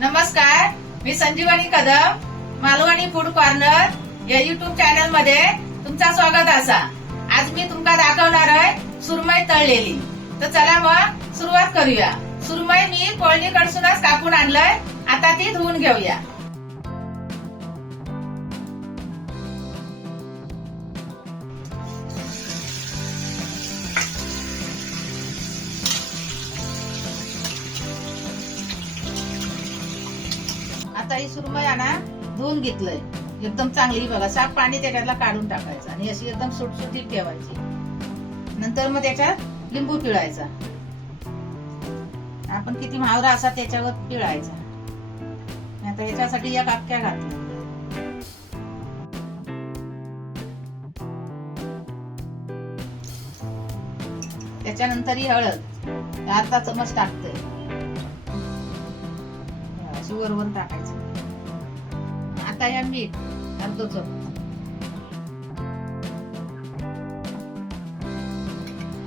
नमस्कार, मी संजीवनी Kadam, Malvani food corner या YouTube channel मध्ये तुमचा स्वागत असा। आज मी तुमका दाखवणार आहे सुरमई तळलेली। तर चला मग सुरुवात करूया। सुरमई मी कोळणीकडसूनच कापून आणलंय, आता ती धुवून घेऊया। आता ही सुरमई आणा धुवून घेतलंय, एकदम चांगली बघा, साफ पाणी त्याच्यातला काढून टाकायचं आणि अशी एकदम सुटसुटीत ठेवायची। नंतर मग त्याच्यात लिंबू पिळायचा, आपण किती मावरा असा त्याच्यावर पिळायचा। आता याच्यासाठी एक अख्ख्या घातल्या, त्याच्यानंतर ही हळद अर्धा चमच टाकते, वरवर टाकायचं। आता या मीठ अर्धा चमच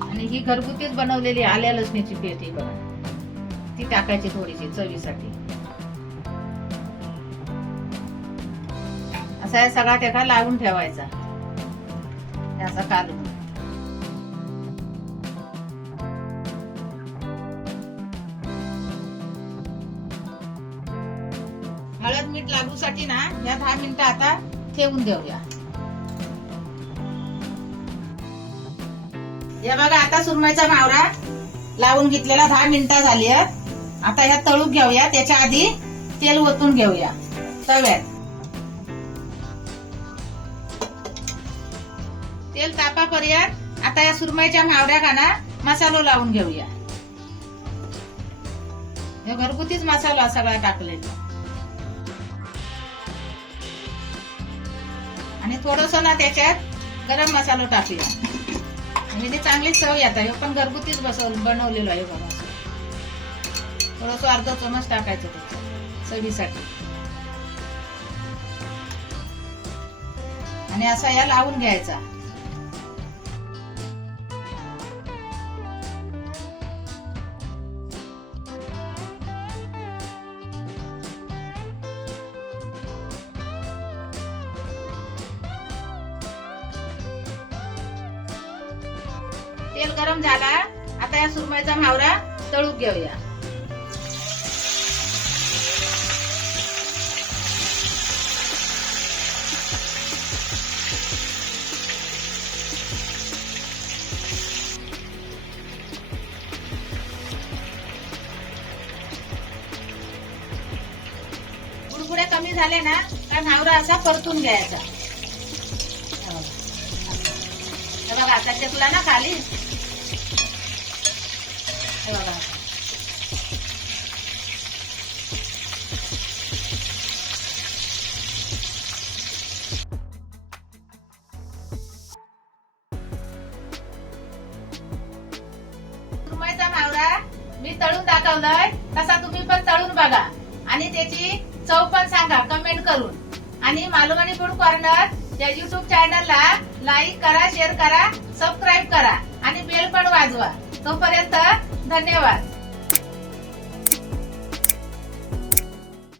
आणि ही घरगुतीच बनवलेली आल्या लसणीची पेस्ट ही बघा, ती टाकायची थोडीशी चवीसाठी। असा सगळा त्याला लावून ठेवायचा, असा काढून। हळद मीठ लागूसाठी ना या 10 मिनिटं आता ठेवून देऊया। या बघा, आता सुरमईचा मावरा लावून घेतलेला 10 मिनिटं झाली आहेत। आता ह्या तळून घेऊया, त्याच्या आधी तेल ओतून घेऊया तव्यात। तेल तापापर्यंत आता या सुरमईच्या मावऱ्याला मसालो लावून घेऊया। हे घरगुतीच मसाला सगळा टाकलेला आणि थोडस ना त्याच्यात गरम मसाला टाकूया म्हणजे ती चांगली चव येते। हे पण घरगुतीच बनवलेलं आहे बघा, थोडस अर्धा चमच टाकायचं त्याच्यात चवीसाठी आणि असा या लावून घ्यायचा। तेल गरम झाला, आता या सुरमईचा मावरा तळून घेऊया। बुडबुडे कमी झाले ना का मावरा असा परतून घ्यायचा। बघा आता टेकला ना खाली, बघा सुरमईचा मावरा मी तळून दाखवलाय, तसा तुम्ही पण तळून बघा आणि त्याची चव पण सांगा कमेंट करून। आणि मालवणी फूड कॉर्नर या युट्यूब चॅनलला लाईक करा, शेअर करा, सबस्क्राईब करा आणि बेल पण वाजवा। तोपर्यंत धन्यवाद।